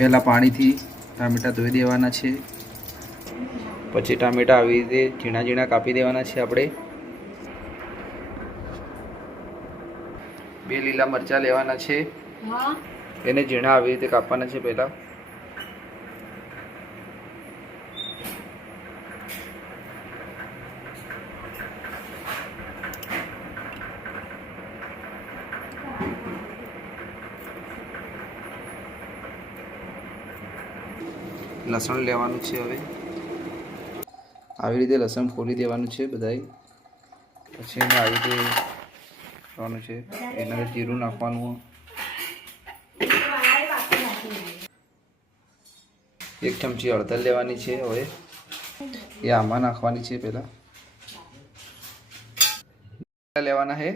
પહેલાં પાણીથી ટામેટાં ધોઈ દેવાના છે, પછી ટામેટાં આવી રીતે ઝીણા ઝીણા કાપી દેવાના છે આપણે. 2 લીલા મરચાં લેવાના છે, એને ઝીણા આવી રીતે કાપવાના છે પહેલાં. લસણ લેવાનું છે. હવે આવી રીતે લસણ ફોલી દેવાનું છે બધાય. પછી એને આવી રીતે કરવાનું છે. એના અંદર જીરું નાખવાનું, 1 ચમચી હળદર લેવાની છે. હવે એ આમાં નાખવાની છે પહેલાં લેવાના છે.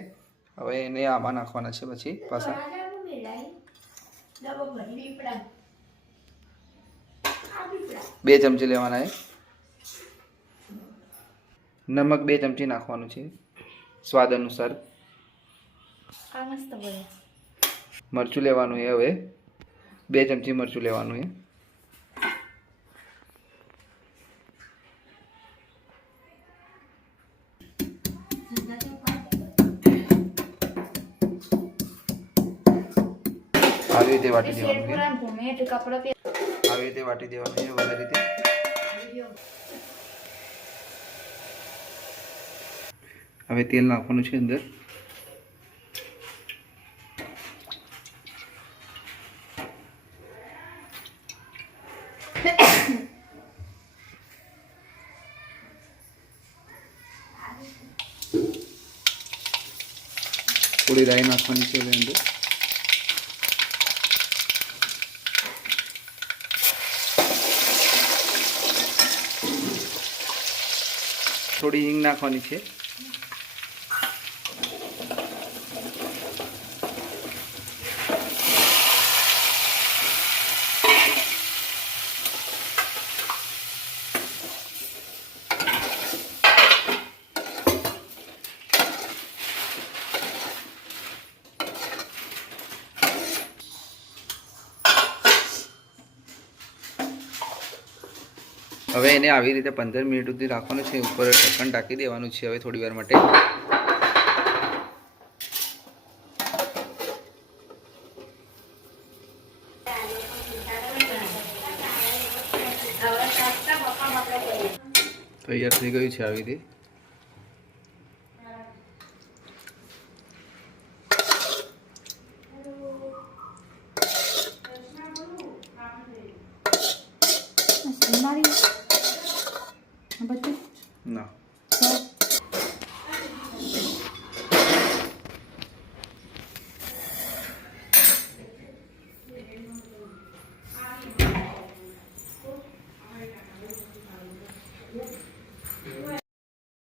હવે એને આમાં નાખવાના છે. પછી પાછા 2 ચમચી લેવાના છે. નમક 2 ચમચી નાખવાનું છે સ્વાદ અનુસાર. મરચું લેવાનું છે. હવે 2 ચમચી મરચું લેવાનું છે. આવી રીતે વાટી દેવાનું છે. આવી રીતે વાટી દેવાનું છે વધારે રીતે. હવે તેલ નાખવાનું છે અંદર. થોડી રાઈ નાખવાની છે અંદર. થોડી હિંગ નાખવાની છે. હવે એને આવી રીતે 15 મિનિટ સુધી રાખવાનું છે. ઉપર ઢક્કણ ઢાંકી દેવાનું છે હવે થોડી વાર માટે. તૈયાર થઈ ગયું છે આવી રીતે. ના